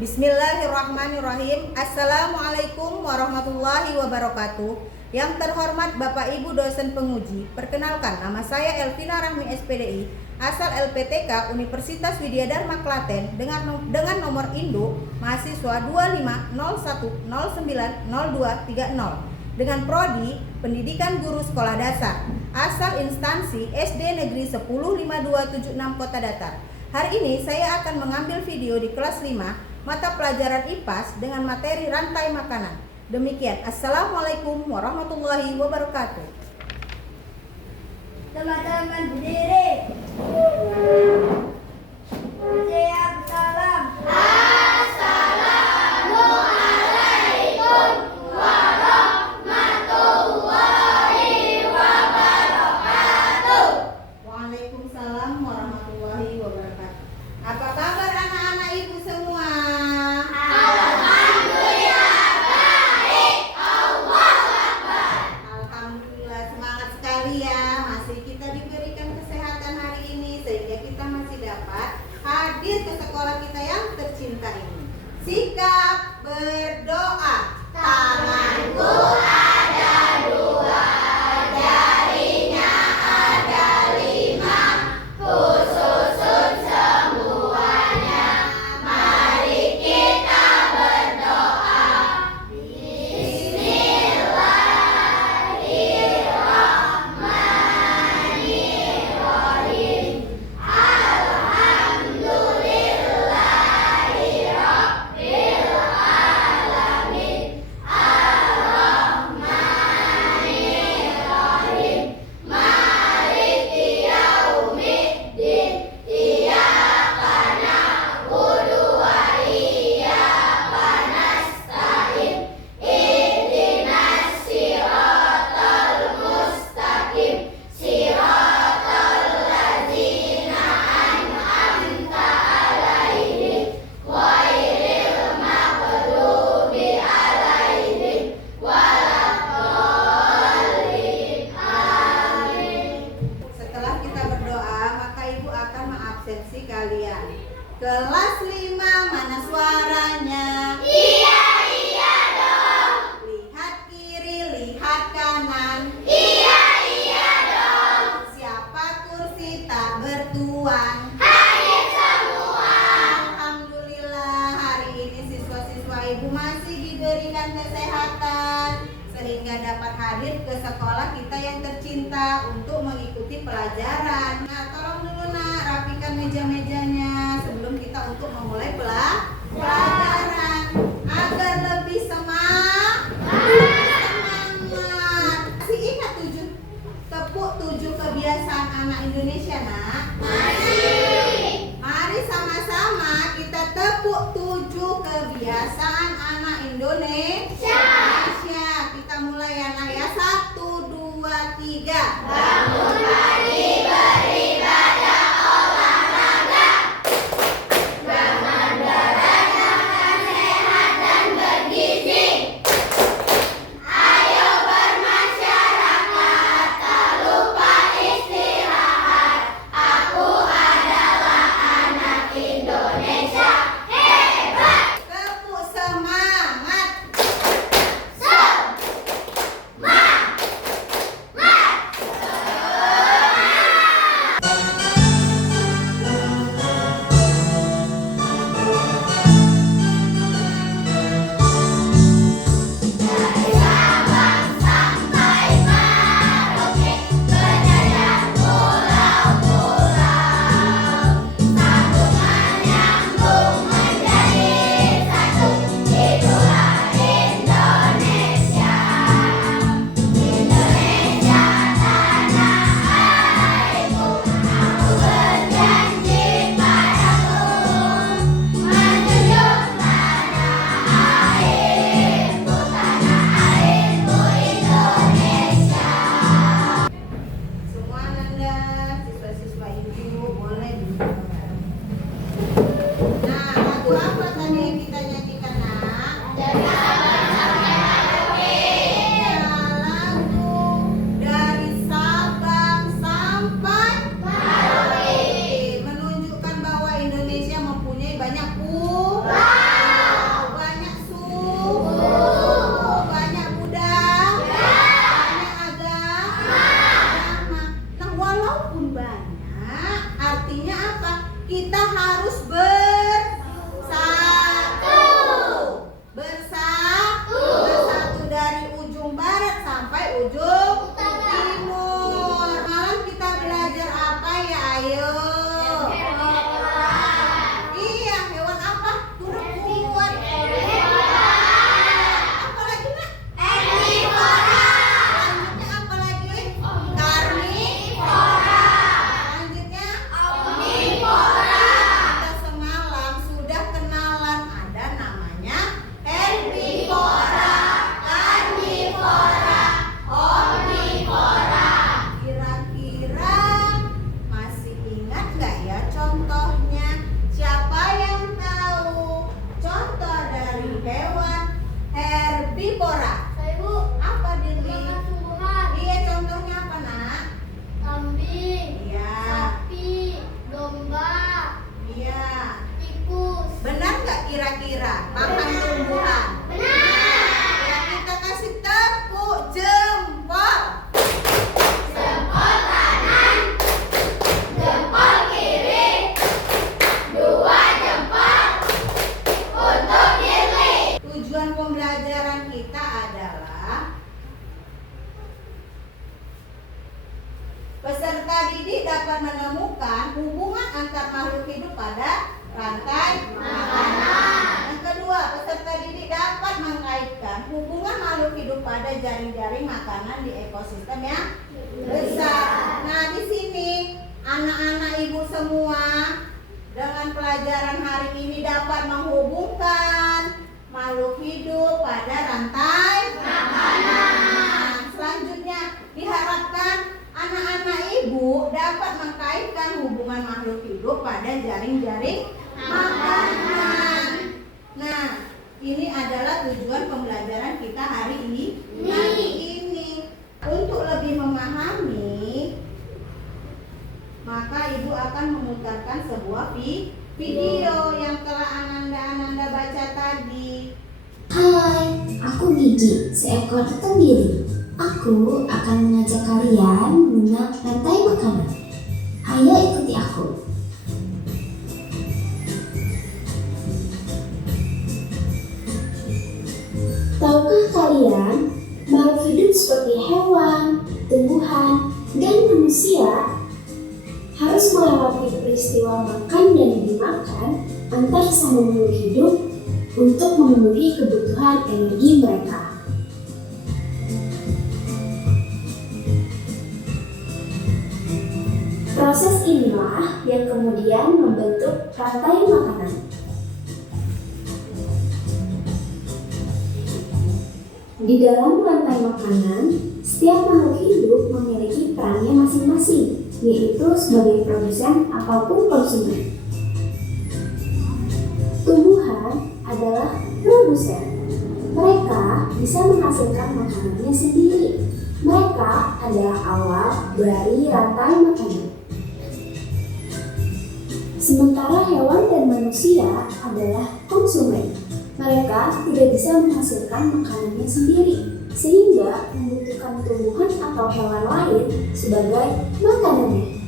Bismillahirrahmanirrahim. Assalamualaikum warahmatullahi wabarakatuh. Yang terhormat Bapak Ibu dosen penguji, perkenalkan nama saya Elvina Rahmi SPDI, asal LPTK Universitas Widya Dharma Klaten dengan nomor induk mahasiswa 2501090230 dengan prodi Pendidikan Guru Sekolah Dasar, asal instansi SD Negeri 105276 Kota Datar. Hari ini saya akan mengambil video di kelas 5 mata pelajaran IPAS dengan materi rantai makanan. Demikian, Assalamualaikum warahmatullahi wabarakatuh. Teman-teman berdiri. Siap salam. Assalamualaikum warahmatullahi wabarakatuh. Waalaikumsalam warahmatullahi wabarakatuh. Apa kabar anak-anak ibu semua? Alhamdulillah baik. Allahu Akbar. Alhamdulillah, semangat sekali ya. Masih kita diberikan kesehatan hari ini sehingga kita masih dapat hadir ke sekolah kita yang tercinta ini. Sikap berdoa. Tanganku ada dua, jarinya ada 5, kususun semuanya. Mari kita berdoa. Bismillahirrahmanirrahim. Alhamdulillahirabbil alamin. Ar-Rahmanirrahim. Maliki yaumiddin. Iyyaka na'budu wa iyyaka nasta'in. Ihdinas siratal mustaqim. Siratal ladzina an'amta 'alaihim ghairil maghdubi 'alaihim waladdallin. Amin. Setelah kita berdoa, maka ibu akan mengabsensi kalian. Kelas 5, mana suaranya? Iya, iya dong. Lihat kiri, lihat kanan. Iya, iya dong. Siapa kursi tak bertuan? Hadir semua. Alhamdulillah, hari ini siswa-siswa ibu masih diberikan kesehatan sehingga dapat hadir ke sekolah kita yang tercinta untuk mengikuti pelajaran. Nah, tolong dulu nak, rapikan meja-mejanya sebelum kita untuk memulai pelajaran agar lebih semangat. Masih ingat tepuk 7 kebiasaan anak Indonesia, nak? Masih. Mari sama-sama kita tepuk 7 kebiasaan anak Indonesia. Kita mulai ya nak ya. 1, 2, 3. Bangun pagi beribadah olahraga. Bangun makan sehat dan bergizi. Ayo bermasyarakat, tak lupa istirahat. Aku adalah anak Indonesia hebat. Tepuk semangat. Semangat. walaupun banyak, artinya apa? Kita harus bersatu. Bersatu dari ujung barat sampai ujung timur. Malam kita belajar apa ya? Ayo. Iya, hewan apa? Huruf kuat. Apa lagi, Nak? Selanjutnya apa lagi? Karnivora. Selanjutnya kita semalam sudah kenalan, ada namanya herbivora, karnivora, omnivora. Kira-kira masih ingat nggak ya contohnya? Siapa yang tahu contoh dari hewan herbivora? Apa, Dirli? Iya, contohnya apa, Nak? Iya, iya. Benar nggak kira-kira makan tumbuhan? Ya, kita kasih tepuk jempol. Tujuan pembelajaran kita adalah peserta didik dapat menemukan hubungan antar makhluk hidup pada rantai makanan. Yang kedua, peserta didik dapat mengaitkan hubungan makhluk hidup pada jaring-jaring makanan di ekosistem yang besar. Nah, di sini anak-anak ibu semua dengan pelajaran hari ini dapat menghubungkan makhluk hidup pada rantai makanan. Selanjutnya diharapkan anak-anak ibu dapat mengkaitkan hubungan makhluk hidup pada jaring-jaring makanan. Nah, ini adalah tujuan pembelajaran kita hari ini. Untuk lebih memahami, maka ibu akan memutarkan sebuah video yang telah Ananda baca tadi. Hai, aku Gigi, seekor tenggiri. Aku akan mengajak kalian mengenal rantai makanan. Ayo ikuti aku. Tahukah kalian, makhluk hidup seperti hewan, tumbuhan, dan manusia harus melewati peristiwa makan dan dimakan antar sama makhluk hidup untuk memenuhi kebutuhan energi mereka. Proses inilah yang kemudian membentuk rantai makanan. Di dalam rantai makanan, setiap makhluk hidup memiliki perannya masing-masing, yaitu sebagai produsen ataupun konsumen. Tumbuhan adalah produsen. Mereka bisa menghasilkan makanannya sendiri. Mereka adalah awal dari rantai makanan. Sementara hewan dan manusia adalah konsumen. Mereka tidak bisa menghasilkan makanannya sendiri, sehingga membutuhkan tumbuhan atau hewan lain sebagai makanannya.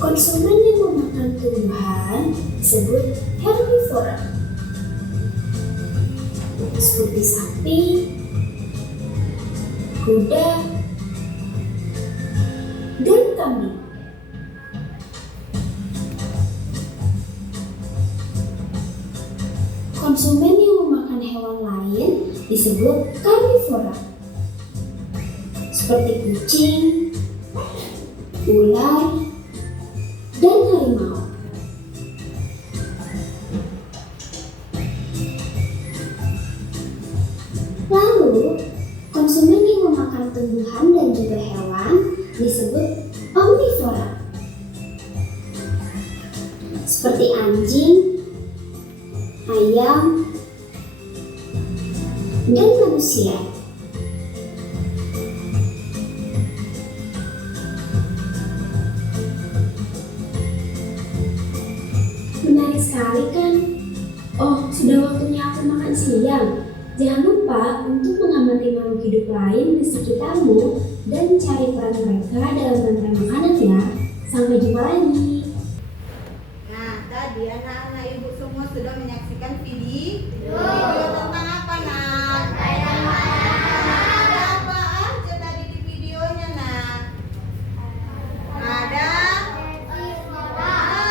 Konsumen yang memakan tumbuhan disebut herbivora, seperti sapi, kuda, dan kambing. Konsumen yang memakan hewan lain disebut karnivora, seperti kucing, ular, dan harimau. Lalu, konsumen yang memakan tumbuhan dan juga hewan disebut omnivora, seperti anjing, ayam, dan manusia. Menarik sekali kan? Oh, sudah waktunya aku makan siang. Jangan lupa untuk mengamati makhluk hidup lain di sekitarmu dan cari peran mereka dalam rantai makanan ya. Sampai jumpa lagi. Nah, tadi anak-anak ibu semua sudah menyaksikan video tentang apa, nak? Ada apa aja tadi di videonya, nak? Ada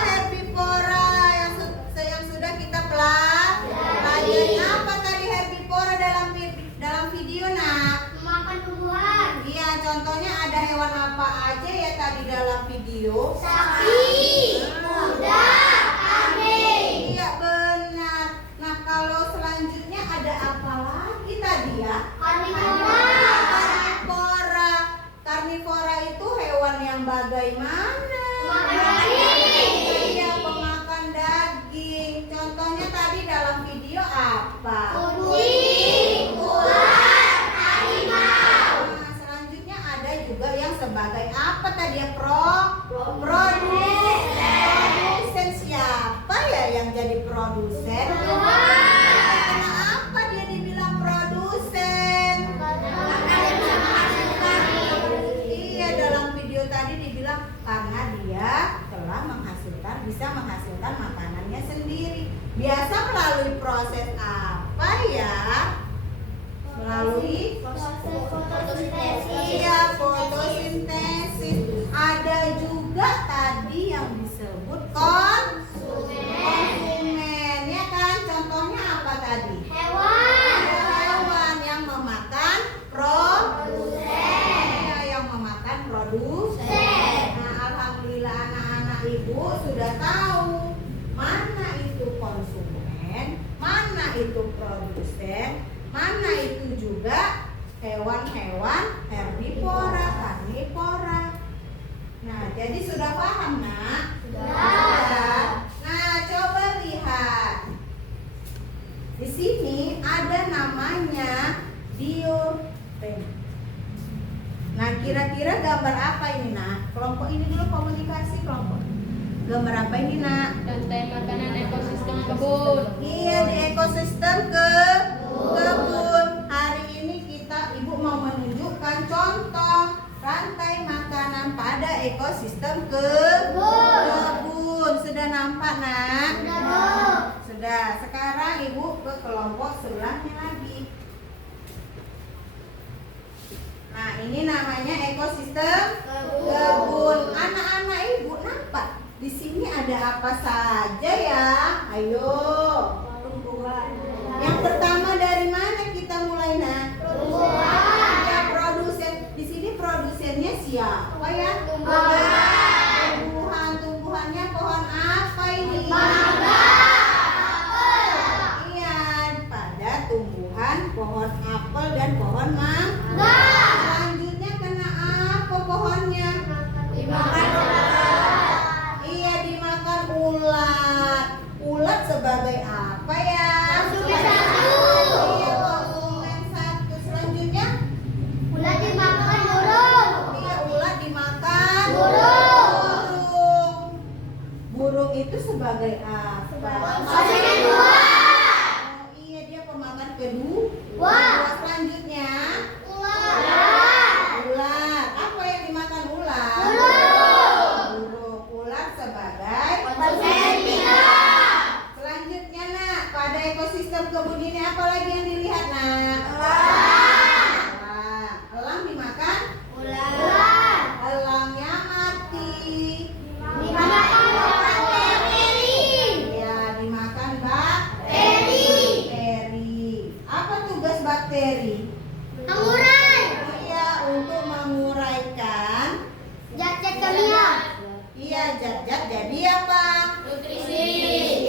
herbivora yang sudah kita pelajari. Apa tadi herbivora dalam video, nak? Makan tumbuhan. Iya, contohnya ada hewan apa aja ya tadi dalam video? Sapi, kuda, kambing. Iya, benar. Nah, kalau selanjutnya ada apa lagi tadi ya? Karnivora. Karnivora. Karnivora itu hewan yang bagaimana? Makan daging. Iya, pemakan daging. Contohnya tadi dalam video apa? Kucing, ular, harimau. Nah, selanjutnya ada juga yang sebagai apa tadi ya? Produsen. Siapa ya yang jadi produsen? Kenapa dia dibilang produsen? Iya, dalam video tadi dibilang karena dia telah bisa menghasilkan makanannya sendiri. Biasa melalui proses apa ya? Melalui fotosintesis. Ada juga tadi yang disebut konsumen, ya kan? Contohnya apa tadi? Hewan. Hewan yang memakan produsen. Nah, alhamdulillah anak-anak ibu sudah tahu mana itu konsumen, mana itu produsen, mana itu juga hewan-hewan herbivora, karnivora. Nah, jadi sudah paham, nak? Sudah. Nah, coba lihat. Di sini ada namanya diopen. Nah, kira-kira gambar apa ini, nak? Kelompok ini dulu komunikasi kelompok. Gambar apa ini, nak? Rantai makanan ekosistem kebun. Iya, di ekosistem kebun. Hari ini ibu mau menunjukkan contoh rantai makanan pada ekosistem kebun. Sudah nampak, nak? Sudah. Sekarang ibu ke kelompok sebelahnya lagi. Nah, ini namanya ekosistem kebun. Anak-anak ibu nampak di sini ada apa saja ya? Ayo. Yang pertama dari mana kita mulai, nak? Ya, produsen. Di sini produsennya siapa ya? Tumbuhannya pohon apa ini? Iya, pada tumbuhan pohon apel dan pohon mangga. Selanjutnya kena apa pohonnya? Iya, dimakan ulat. Ulat sebagai apa ya? Konsumen satu. Iya, konsumen satu. Selanjutnya? Ulat dimakan burung. Iya, ulat dimakan Burung. Burung itu sebagai apa? Konsumen dua. Oh, iya, dia pemakan kedua. Selanjutnya? Ular. Apa yang dimakan ular? Burung. Ular sebagai Konsumen tiga. Selanjutnya, nak, pada ekosistem kebun ini apa lagi yang dilihat, nak? Elang dimakan? Elangnya mati. Dimakan bakteri. Ya, dimakan bakteri. Apa tugas bakteri? Mengurai. Iya, untuk menguraikan Zat-zat kimia. iya zat-zat jadi apa? Nutrisi.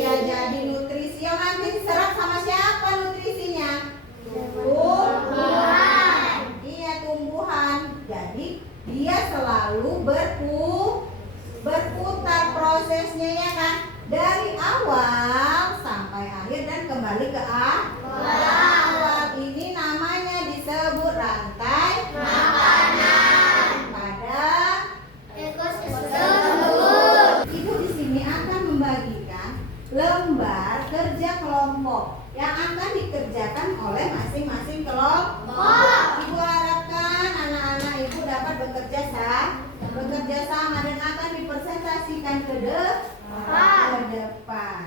Iya, jadi nutrisi yang nanti diserap sama siapa nutrisinya? Tumbuhan. Iya, tumbuhan. Jadi dia selalu berputar prosesnya, ya kan? Dari awal sampai akhir dan kembali ke awal. Ini namanya disebut rantai makanan pada Ekosistem kebun. Ibu di sini akan membagikan lembar kerja kelompok yang akan dikerjakan oleh masing bekerja sama dan akan dipresentasikan ke depan.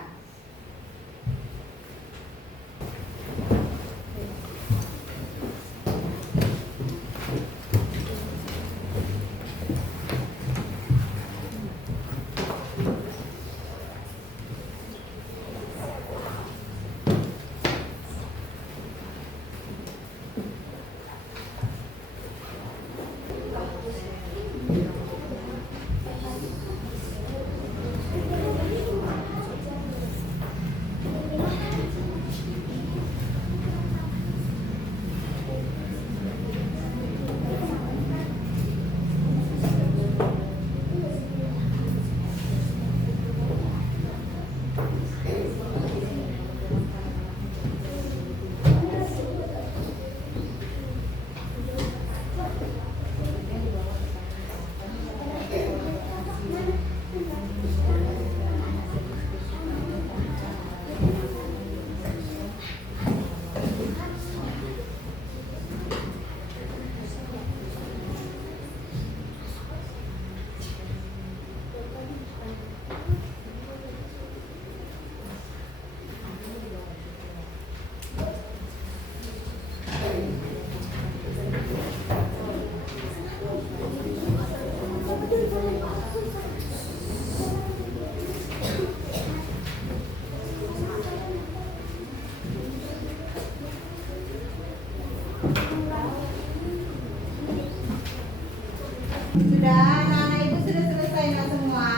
Sudah, anak-anak ibu sudah selesai nak semua?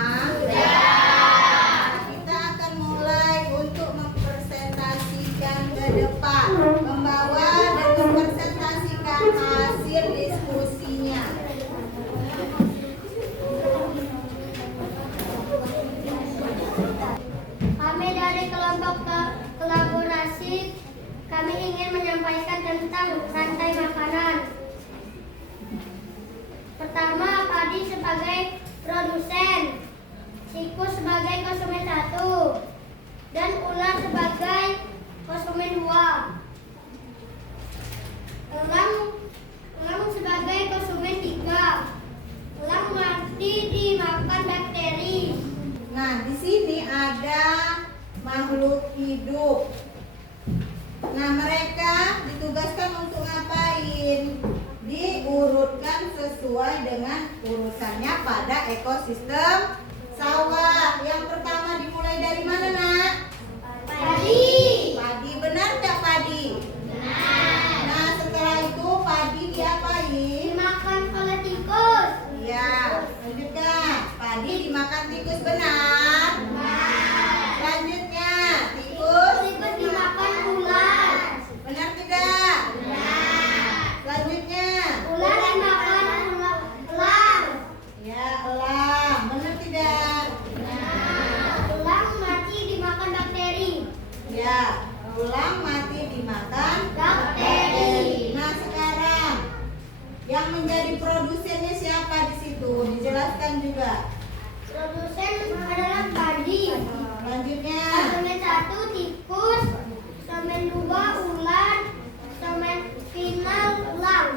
Sudah. Kita akan mulai untuk mempresentasikan ke depan, membawa dan mempresentasikan hasil diskusinya. Kami dari kelompok kolaborasi, kami ingin menyampaikan tentang rantai makanan. Pertama, Padi sebagai produsen, Tikus sebagai konsumen 1, dan Ular sebagai konsumen 2. Elang sebagai konsumen 3. Elang mati dimakan bakteri. Nah, di sini ada makhluk hidup. Nah, mereka ditugaskan untuk ngapain? Diurutkan sesuai dengan urutannya pada ekosistem sawah. Yang pertama dimulai dari mana, nak? Padi. Padi, benar nggak padi? Benar. Nah, setelah itu padi diapain? Dimakan oleh tikus. Iya, lanjutkan. Padi dimakan tikus, benar? Benar. Selanjutnya, tikus Tikus dimakan ular. benar tidak? Benar. Selanjutnya, Ular dimakan elang. ya elang, benar tidak? Benar. Elang mati dimakan bakteri. Ya, elang mati dimakan Bakteri. Nah, sekarang yang menjadi produsennya siapa di situ? Dijelaskan juga. Produsen adalah padi. Lanjutnya, Konsumen 1 tikus, konsumen 2 ular, konsumen final elang.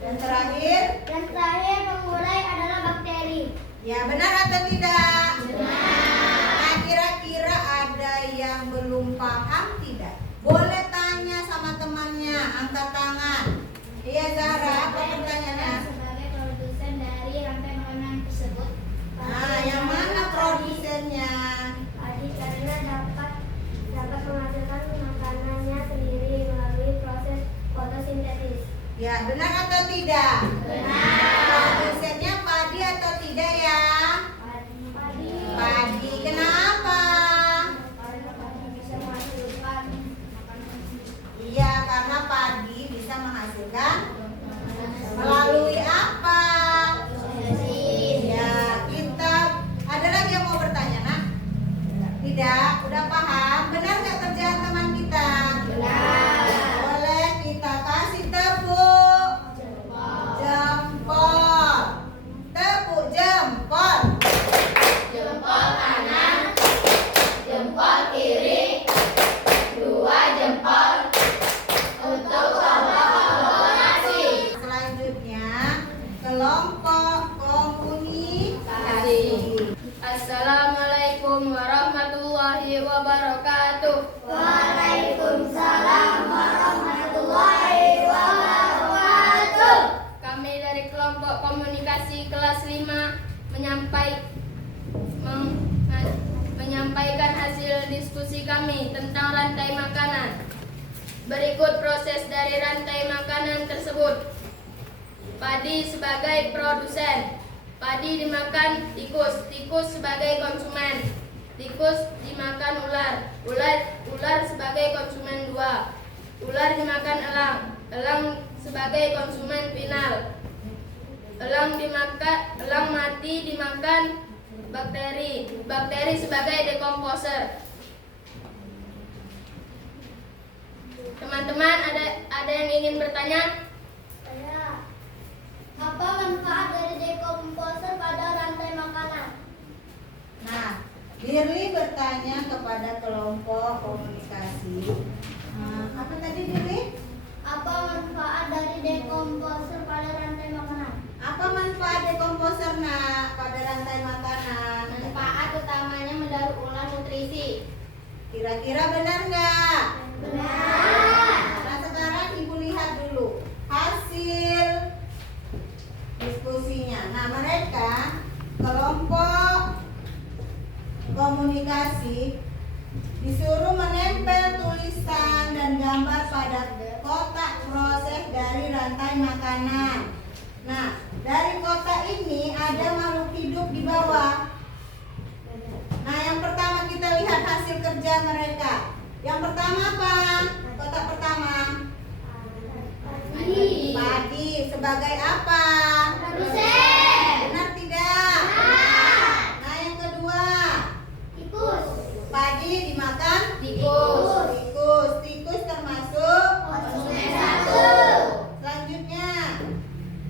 dan terakhir, Dan terakhir pengurai adalah bakteri. ya benar atau tidak? Benar. Nah, kira-kira ada yang belum paham tidak? Boleh tanya sama temannya, angkat tangan. Iya Zahra, apa pertanyaannya? Sebagai produsen dari rantai makanan tersebut. Nah, yang mana produsennya? Padi karena dapat menghasilkan makanannya sendiri melalui proses fotosintesis. Ya, benar atau tidak? Benar. Produsennya padi atau tidak ya? Padi. Padi, kenapa? Karena padi bisa menghasilkan Iya, karena padi bisa menghasilkan melalui apa? Ya, kita ada lagi yang mau bertanya, nak? Tidak, udah paham? Benar nggak kerjaan teman kita? Benar. Boleh kita kasih tepuk jempol. Tepuk jempol. Jempol kanan, jempol kiri, 2 jempol untuk kelompok kolaborasi. menyampaikan hasil diskusi kami tentang rantai makanan. Berikut proses dari rantai makanan tersebut. Padi sebagai produsen. Padi dimakan tikus, tikus sebagai konsumen. Tikus dimakan ular, ular sebagai konsumen 2. Ular dimakan elang, elang sebagai konsumen final. Elang mati dimakan bakteri, bakteri sebagai dekomposer. Teman-teman, ada yang ingin bertanya? Saya. Apa manfaat dari dekomposer pada rantai makanan? Nah, Dirli bertanya kepada kelompok komunikasi. Apa tadi Dirli? Apa manfaat dari dekomposer pada rantai makanan? Apa manfaat dekomposer pada rantai makanan? Manfaat utamanya mendaur ulang nutrisi. Kira-kira benar nggak? Benar. Nah, sekarang Ibu lihat dulu hasil diskusinya. Nah, mereka kelompok komunikasi disuruh menempel tulisan dan gambar pada kotak proses dari rantai makanan. Nah, dari kotak ini ada makhluk hidup di bawah. Nah, yang pertama kita lihat hasil kerja mereka. Yang pertama apa? Kotak pertama. Padi. Padi sebagai apa? Produsen. Benar tidak? Benar. Nah, yang kedua. Tikus. Padi dimakan Tikus. Tikus. Tikus termasuk Konsumen 1. selanjutnya.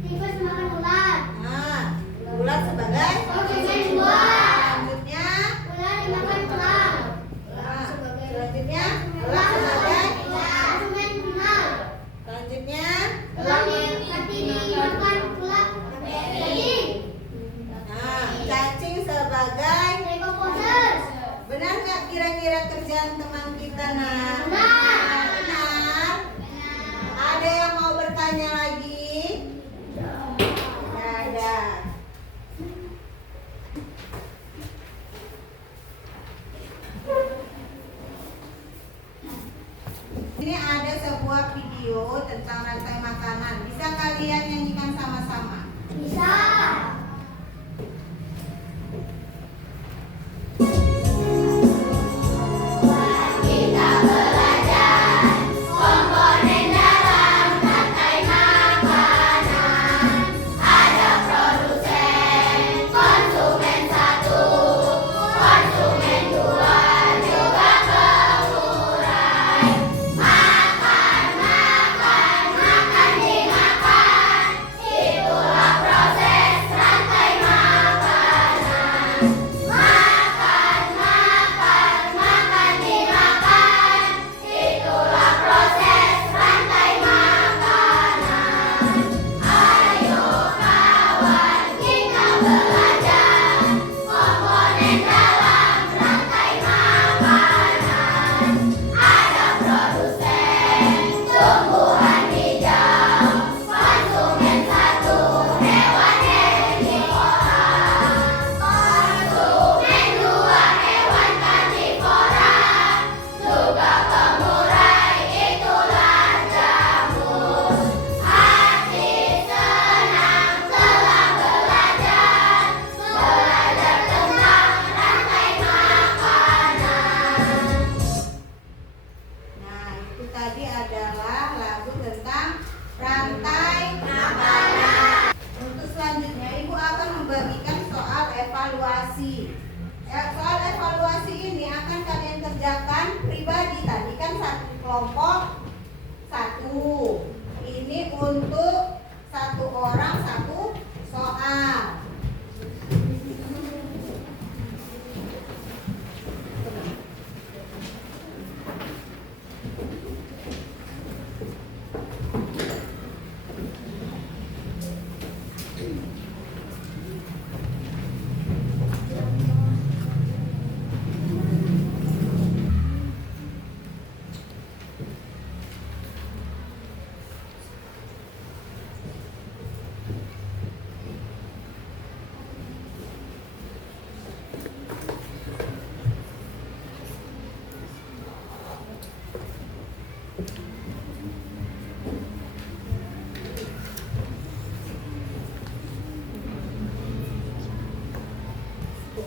Tikus makan ular. Nah, ular sebagai Konsumen 2. selanjutnya. Ular dimakan elang. Nah, selanjutnya Elang ular sebagai konsumen final. selanjutnya Elang mati dimakan ular bakteri.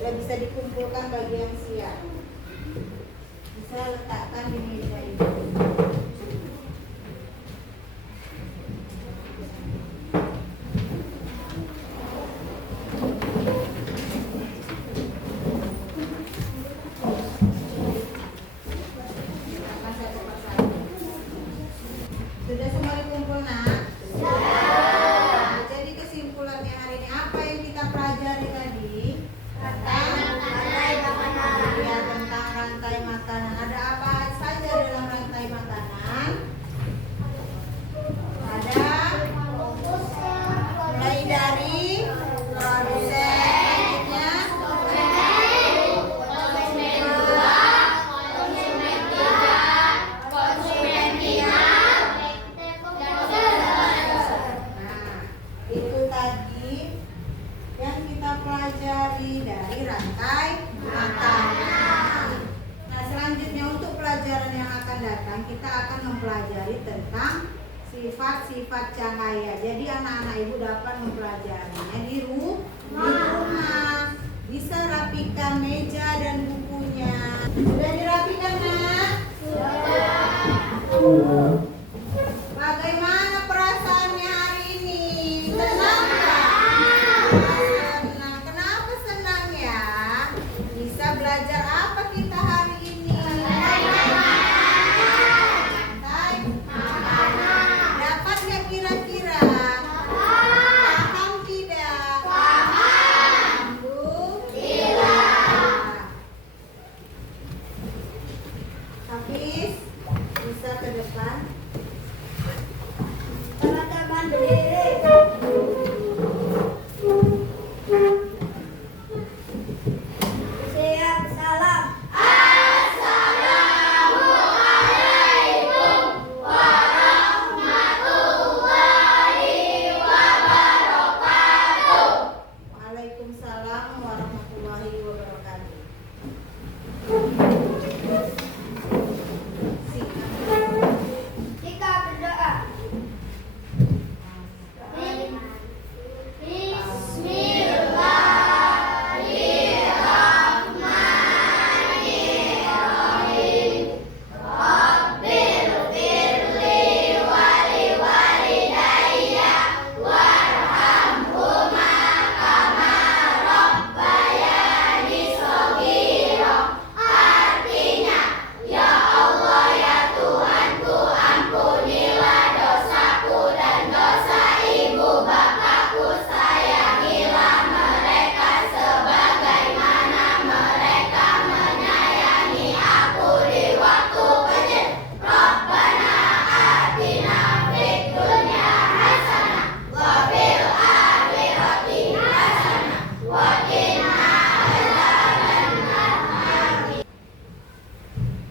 Sudah bisa dikumpulkan bagian siap. Bisa letakkan di meja ini. Sudah semua dikumpul, Nak? Nah, jadi kesimpulannya hari ini apa yang kita pelajari tadi? Rantai makanan. Ya, tentang rantai makanan. Ada apa saja dalam rantai makanan? Ada mulai dari produsen, nah, itu tadi yang kita pelajari dari rantai makanan. Nah, selanjutnya untuk pelajaran yang akan datang kita akan mempelajari tentang sifat-sifat cahaya. Jadi anak-anak ibu dapat mempelajarinya di rumah. Bisa rapikan meja dan bukunya. Sudah dirapikan, Nak? Bagaimana perasaannya hari ini? Senang nggak? Senang. Kenapa senang ya? Bisa belajar apa kita hari ini? Rantai makanan. Dapat nggak kira-kira? Paham tidak? Alhamdulillah. Hafiz, bisa ke depan. Teman-teman berdiri. Siap, salam. Waalaikumsalam warahmatullahi wabarakatuh. Kita berdoa.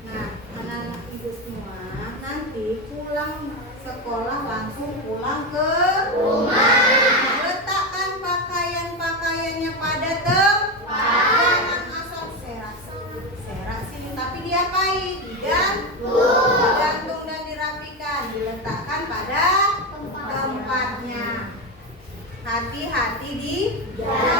Nah, anak-anak ibu semua, nanti pulang sekolah langsung pulang ke rumah. Letakkan pakaian-pakaiannya pada tempat. Jangan asal serak sini, tapi diapain? Digantung dan dirapikan, diletakkan pada tempatnya. Hati-hati di jalan.